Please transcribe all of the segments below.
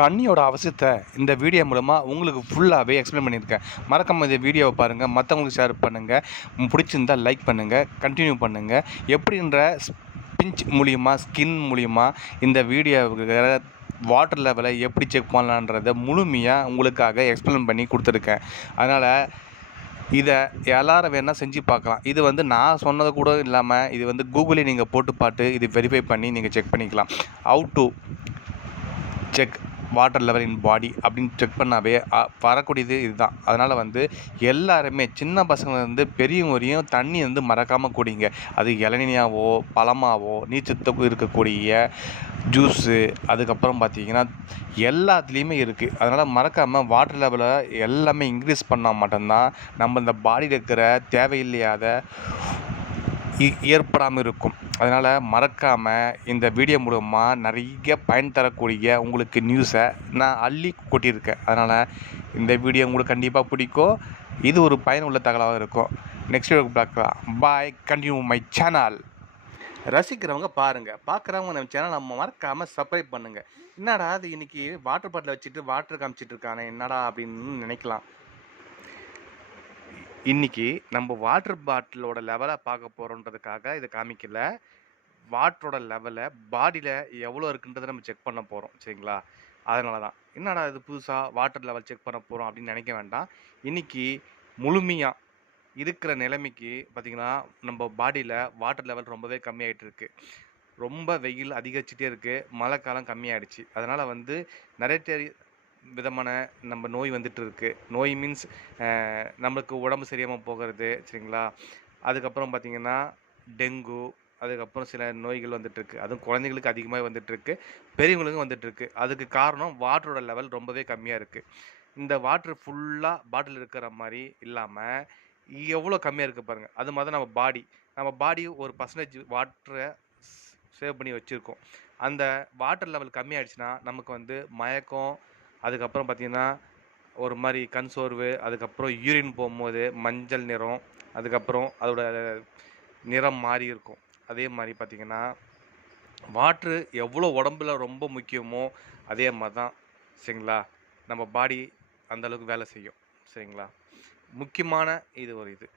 தண்ணியோட அவசியத்தை இந்த வீடியோ மூலமாக உங்களுக்கு ஃபுல்லாகவே எக்ஸ்பிளைன் பண்ணியிருக்கேன். மறக்காமல் இந்த வீடியோவை பாருங்கள் மற்றவங்களுக்கு ஷேர் பண்ணுங்கள் பிடிச்சிருந்தா லைக் பண்ணுங்கள் கண்டினியூ பண்ணுங்கள் எப்படின்ற பிஞ்ச் மூலிமா ஸ்கின் மூலிமா இந்த வீடியோவுக்கு வாட்டர் லெவலை எப்படி செக் பண்ணலான்றதை முழுமையாக உங்களுக்காக எக்ஸ்பிளைன் பண்ணி கொடுத்துருக்கேன். அதனால் இதை எல்லாரும் வேணால் செஞ்சு பார்க்கலாம். இது வந்து நான் சொன்னது கூட இல்லாமல் இது வந்து கூகுளே நீங்கள் போட்டு பார்த்து இது வெரிஃபை பண்ணி நீங்கள் செக் பண்ணிக்கலாம். How to check water level in body அப்படின்னு செக் பண்ணாவே வரக்கூடியது இதுதான். அதனால் வந்து எல்லாருமே சின்ன பசங்கள்லேருந்து பெரியவங்க வரையும் தண்ணி வந்து மறக்காமல் குடிங்க. அது இளநியாவோ பழமாவோ நீச்சத்து இருக்கக்கூடிய ஜூஸு அதுக்கப்புறம் பார்த்தீங்கன்னா எல்லாத்துலேயுமே இருக்குது அதனால் மறக்காமல் வாட்டர் லெவலை எல்லாமே இன்க்ரீஸ் பண்ணால் மட்டும்தான் நம்ம இந்த பாடியில் இருக்கிற தேவையில்லாத ஏற்படாமல் இருக்கும் அதனால் மறக்காமல் இந்த வீடியோ மூலமாக நிறைய பயன் தரக்கூடிய உங்களுக்கு நியூஸை நான் அள்ளி கொட்டியிருக்கேன். அதனால் இந்த வீடியோ உங்களுக்கு கண்டிப்பாக பிடிக்கும். இது ஒரு பயனுள்ள தகவலாக இருக்கும். நெக்ஸ்ட் வீடியோ பார்க்கலாம். பாய் கண்டினியூ மை சேனல் ரசிக்கிறவங்க பாருங்கள் பார்க்குறவங்க நம்ம சேனல் நம்ம மறக்காமல் சப்ஸ்கிரைப் பண்ணுங்கள் என்னடா அது இன்னைக்கு வாட்டர் பாட்டில் வச்சுட்டு வாட்டர் காமிச்சிட்டு இருக்கானே என்னடா அப்படின்னு நினைக்கலாம். இன்னைக்கு நம்ம வாட்டர் பாட்டிலோட லெவலை பார்க்க போகிறோன்றதுக்காக இதை காமிக்கல. வாட்டரோட லெவலை பாடியில் எவ்வளோ இருக்குன்றதை நம்ம செக் பண்ண போகிறோம் சரிங்களா? அதனால தான் என்னடா இது புதுசாக வாட்டர் லெவல் செக் பண்ண போகிறோம் அப்படின்னு நினைக்க வேண்டாம். இன்றைக்கி முழுமையாக இருக்கிற நிலைமைக்கு பார்த்திங்கன்னா நம்ம பாடியில் வாட்டர் லெவல் ரொம்பவே கம்மியாகிட்டு இருக்குது ரொம்ப வெயில் அதிகரிச்சுட்டே இருக்குது மழை காலம் கம்மியாயிடுச்சு. அதனால் வந்து நிறைய விதமான நம்ம நோய் வந்துட்டு இருக்கு நோய் மீன்ஸ் நம்மளுக்கு உடம்பு சரியாமல் போகிறது சரிங்களா? அதுக்கப்புறம் பார்த்திங்கன்னா டெங்கு அதுக்கப்புறம் சில நோய்கள் வந்துட்டுருக்கு. அதுவும் குழந்தைங்களுக்கு அதிகமாக வந்துட்டுருக்கு. பெரியவங்களுக்கும் வந்துட்டுருக்கு. அதுக்கு காரணம் வாட்டரோட லெவல் ரொம்பவே கம்மியாக இருக்குது இந்த வாட்ரு ஃபுல்லாக பாட்டில் இருக்கிற மாதிரி இல்லாமல் எவ்வளோ கம்மியாக இருக்குது பாருங்கள் அது மாதிரி நம்ம பாடி நம்ம பாடி ஒரு பர்சன்டேஜ் வாட்டரை சேவ் பண்ணி வச்சுருக்கோம். அந்த வாட்டர் லெவல் கம்மியாயிடுச்சுன்னா நமக்கு வந்து மயக்கம் அதுக்கப்புறம் பார்த்திங்கன்னா ஒரு மாதிரி கண் சோர்வு அதுக்கப்புறம் யூரின் போகும்போது மஞ்சள் நிறம் அதுக்கப்புறம் அதோட நிறம் மாறி இருக்கும். அதே மாதிரி பார்த்திங்கன்னா வாட்ரு எவ்வளோ உடம்புல ரொம்ப முக்கியமோ அதே மாதிரி தான். சரிங்களா? நம்ம பாடி அந்தளவுக்கு வேலை செய்யும். சரிங்களா? முக்கியமான இது ஒரு இது.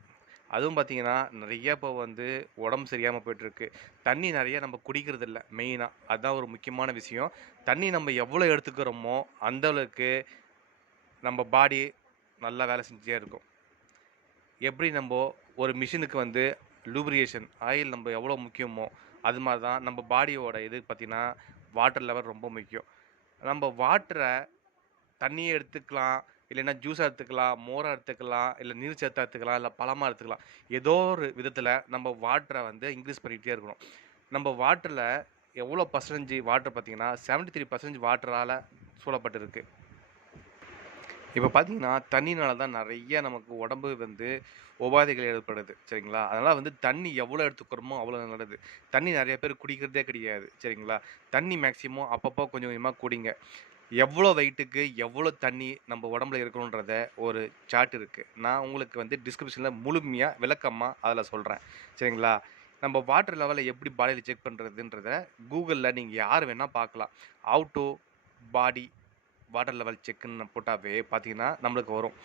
அதுவும் பார்த்தீங்கன்னா நிறைய இப்போ வந்து உடம்பு சரியாமல் போயிட்டுருக்கு. தண்ணி நிறைய நம்ம குடிக்கிறது இல்லை மெயினாக அதுதான் ஒரு முக்கியமான விஷயம். தண்ணி நம்ம எவ்வளோ எடுத்துக்கிறோமோ அந்த அளவுக்கு நம்ம பாடி நல்லா வேலை செஞ்சுட்டே இருக்கும். எப்படி நம்ம ஒரு மிஷினுக்கு வந்து லூப்ரியேஷன் ஆயில் நம்ம எவ்வளோ முக்கியமோ அது மாதிரி தான் நம்ம பாடியோட இது பார்த்திங்கன்னா வாட்டர் லெவல் ரொம்ப முக்கியம். நம்ம வாட்டரை தண்ணியை எடுத்துக்கலாம் இல்லைன்னா ஜூஸாக எடுத்துக்கலாம் மோராக எடுத்துக்கலாம் இல்லை நீர் சேர்த்தா எடுத்துக்கலாம் இல்லை பழமாக எடுத்துக்கலாம். ஏதோ ஒரு விதத்தில் நம்ம வாட்டரை வந்து இன்க்ரீஸ் பண்ணிக்கிட்டே இருக்கணும். நம்ம வாட்டரில் எவ்வளோ பர்சன்டேஜ் வாட்டர் பார்த்தீங்கன்னா செவன்ட்டி த்ரீ பர்சன்டேஜ் வாட்டரால் சூழப்பட்டிருக்கு. இப்போ பார்த்தீங்கன்னா தண்ணினால தான் நிறைய நமக்கு உடம்பு வந்து உபாதைகள் ஏற்படுது சரிங்களா? அதனால் வந்து தண்ணி எவ்வளோ எடுத்துக்கிறோமோ அவ்வளோ நல்லது. தண்ணி நிறைய பேர் குடிக்கிறதே கிடையாது சரிங்களா? தண்ணி மேக்ஸிமம் அப்பப்போ கொஞ்சம் கொஞ்சமாக குடிங்க. எவ்வளோ வெயிட்டுக்கு எவ்வளோ தண்ணி நம்ம உடம்புல இருக்கணுன்றத ஒரு சார்ட் இருக்குது நான் உங்களுக்கு வந்து டிஸ்கிரிப்ஷனில் முழுமையாக விளக்கமாக அதில் சொல்கிறேன் சரிங்களா? நம்ம வாட்டர் லெவலை எப்படி பாடியில் செக் பண்ணுறதுன்றத கூகுளில் நீங்கள் யார் வேணால் பார்க்கலாம். அவுட்டோ பாடி வாட்டர் லெவல் செக்குன்னு போட்டாவே பார்த்தீங்கன்னா நம்மளுக்கு வரும்.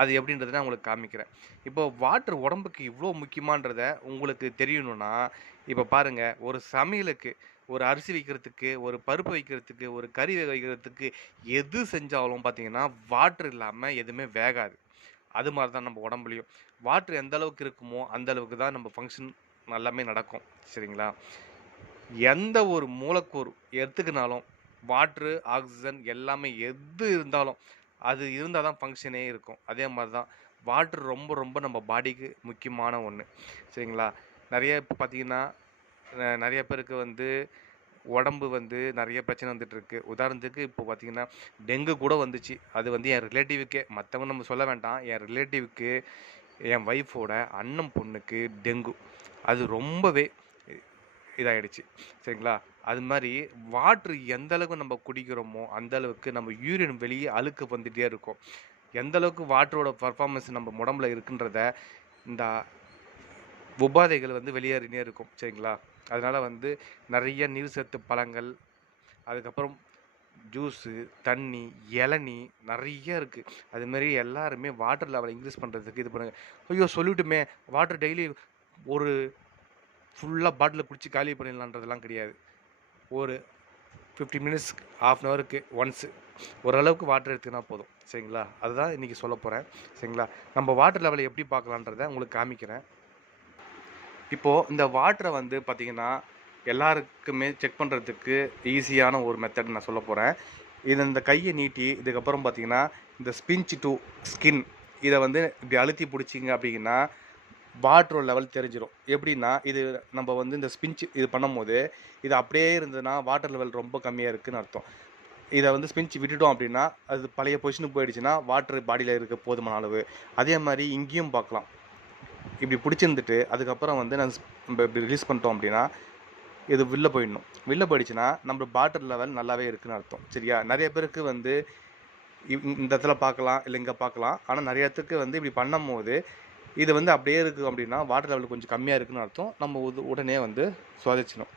அது எப்படின்றத நான் உங்களுக்கு காமிக்கிறேன். இப்போ வாட்டர் உடம்புக்கு இவ்வளோ முக்கியமான்றத உங்களுக்கு தெரியணும்னா இப்போ பாருங்கள் ஒரு சமையலுக்கு ஒரு அரிசி வைக்கிறதுக்கு ஒரு பருப்பு வைக்கிறதுக்கு ஒரு கறி வேக வைக்கிறதுக்கு எது செஞ்சாலும் பார்த்தீங்கன்னா வாட்ரு இல்லாமல் எதுவுமே வேகாது. அது மாதிரி தான் நம்ம உடம்புலையும். வாட்ரு எந்த அளவுக்கு இருக்குமோ அந்த அளவுக்கு தான் நம்ம ஃபங்க்ஷன் எல்லாமே நடக்கும். சரிங்களா? எந்த ஒரு மூலக்கூறு எடுத்துக்கினாலும் வாட்ரு ஆக்சிஜன் எல்லாமே எது இருந்தாலும் அது இருந்தால் தான் ஃபங்க்ஷனே இருக்கும். அதே மாதிரி தான் வாட்ரு ரொம்ப ரொம்ப நம்ம பாடிக்கு முக்கியமான ஒன்று சரிங்களா? நிறைய இப்போ பார்த்தீங்கன்னா நிறைய பேருக்கு வந்து உடம்பு வந்து நிறைய பிரச்சனை வந்துட்டு இருக்கு உதாரணத்துக்கு இப்போ பார்த்தீங்கன்னா டெங்கு கூட வந்துச்சு. அது வந்து என் ரிலேட்டிவுக்கே மற்றவங்க நம்ம சொல்ல வேண்டாம். என் ரிலேட்டிவுக்கு என் ஒய்ஃபோட அண்ணன் பொண்ணுக்கு டெங்கு. அது ரொம்பவே இதாயிடுச்சு. சரிங்களா? அது மாதிரி வாட்ரு எந்த அளவுக்கு நம்ம குடிக்கிறோமோ அந்த அளவுக்கு நம்ம யூரின் வெளியே அழுக்கு வந்துகிட்டே இருக்கும். எந்த அளவுக்கு வாட்டரோட பர்ஃபார்மன்ஸ் நம்ம உடம்புல இருக்குன்றத இந்த உபாதைகள் வந்து வெளியேறினே இருக்கும். சரிங்களா? அதனால் வந்து நிறைய நீர் சத்து பழங்கள் அதுக்கப்புறம் ஜூஸு தண்ணி இளநீ நிறைய இருக்குது அதுமாரி எல்லாருமே வாட்டர் லெவலை இன்க்ரீஸ் பண்ணுறதுக்கு இது பண்ணுங்க. ஐயோ சொல்லிவிட்டுமே வாட்டர் டெய்லி ஒரு ஃபுல்லாக பாட்டிலில் குடித்து காலி பண்ணிடலான்றதெல்லாம் கிடையாது. ஒரு ஃபிஃப்டி மினிட்ஸ் ஹாஃப் அன் ஹவருக்கு ஒன்ஸு ஓரளவுக்கு வாட்டர் எடுத்துக்கினா போதும். சரிங்களா? அதுதான் இன்றைக்கி சொல்ல போகிறேன் சரிங்களா? நம்ம வாட்டர் லெவலை எப்படி பார்க்கலான்றதை உங்களுக்கு காமிக்கிறேன். இப்போது இந்த வாட்டரை வந்து பார்த்திங்கன்னா எல்லாருக்குமே செக் பண்ணுறதுக்கு ஈஸியான ஒரு மெத்தட் நான் சொல்ல போகிறேன் இது இந்த கையை நீட்டி இதுக்கப்புறம் பார்த்தீங்கன்னா இந்த ஸ்பிஞ்ச் டு ஸ்கின் இதை வந்து இப்படி அழுத்தி பிடிச்சிங்க அப்படின்னா வாட்டரோட லெவல் தெரிஞ்சிடும் எப்படின்னா இது நம்ம வந்து இந்த ஸ்பிஞ்ச் இது பண்ணும்போது இது அப்படியே இருந்ததுன்னா வாட்டர் லெவல் ரொம்ப கம்மியாக இருக்குதுன்னு அர்த்தம். இதை வந்து ஸ்பிஞ்ச் விட்டுட்டோம் அப்படின்னா அது பழைய பொசிஷனுக்கு போயிடுச்சுன்னா வாட்டர் பாடியில் இருக்க போதுமான அளவு. அதே மாதிரி இங்கேயும் பார்க்கலாம். இப்படி பிடிச்சிருந்துட்டு அதுக்கப்புறம் வந்து நான் நம்ம இப்படி ரிலீஸ் பண்ணிட்டோம் அப்படின்னா இது வெளில போயிடணும். வெளில போயிடுச்சுன்னா நம்ம பாட்டர் லெவல் நல்லாவே இருக்குன்னு அர்த்தம். சரியா? நிறைய பேருக்கு வந்து இந்த இடத்துல பார்க்கலாம் இல்லை இங்கே பார்க்கலாம். ஆனால் நிறைய இடத்துக்கு வந்து இப்படி பண்ணும்போது இது வந்து அப்படியே இருக்குது அப்படின்னா வாட்டர் லெவல் கொஞ்சம் கம்மியாக இருக்குன்னு அர்த்தம். நம்ம உது- உடனே வந்து சுவாதிச்சிடும்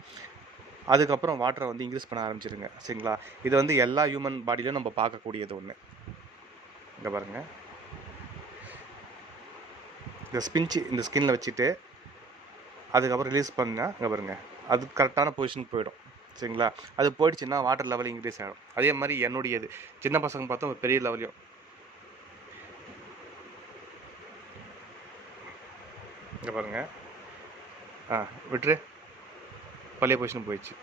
அதுக்கப்புறம் வாட்டரை வந்து இன்க்ரீஸ் பண்ண ஆரம்பிச்சிருங்க. சரிங்களா? இது வந்து எல்லா ஹியூமன் பாடியிலும் நம்ம பார்க்கக்கூடியது ஒன்று இங்கே பாருங்கள் இந்த ஸ்பின்ச்சு இந்த ஸ்கின்ல வச்சுட்டு அதுக்கப்புறம் ரிலீஸ் பண்ணால் இங்கே பாருங்க அது கரெக்டான பொசிஷன் போயிடும். சரிங்களா? அது போயிடுச்சுன்னா வாட்டர் லெவல் இன்க்ரீஸ் ஆகிடும் அதே மாதிரி என்னுடைய இது சின்ன பசங்க பார்த்தா ஒரு பெரிய லெவலையும் இங்கே பாருங்க. ஆ விட்டுரு. பழைய பொசிஷன் போயிடுச்சு.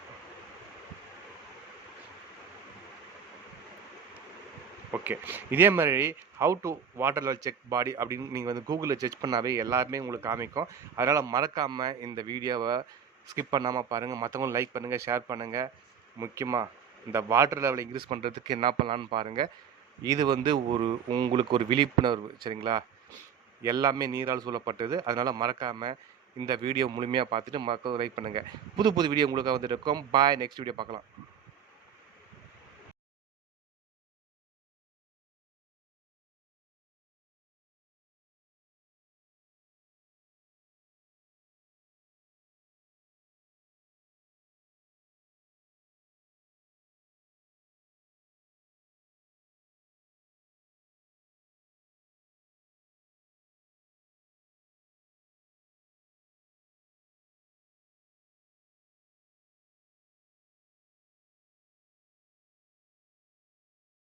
ஓகே. இதே மாதிரி how to water level check body அப்படின்னு நீங்கள் வந்து கூகுளில் செக் பண்ணாவே எல்லாருமே உங்களுக்கு காமிக்கும். அதனால் மறக்காமல் இந்த வீடியோவை ஸ்கிப் பண்ணாமல் பாருங்கள் மற்றவங்க லைக் பண்ணுங்கள் ஷேர் பண்ணுங்கள் முக்கியமாக இந்த வாட்டர் லெவலை இன்க்ரீஸ் பண்ணுறதுக்கு என்ன பண்ணலான்னு பாருங்கள் இது வந்து ஒரு உங்களுக்கு ஒரு விழிப்புணர்வு சரிங்களா? எல்லாமே நீரால் சூழப்பட்டது. அதனால் மறக்காமல் இந்த வீடியோ முழுமையாக பார்த்துட்டு மக்கள் லைக் பண்ணுங்கள் புது புது வீடியோ உங்களுக்காக வந்துட்டு இருக்கோம். பாய் நெக்ஸ்ட் வீடியோ பார்க்கலாம்.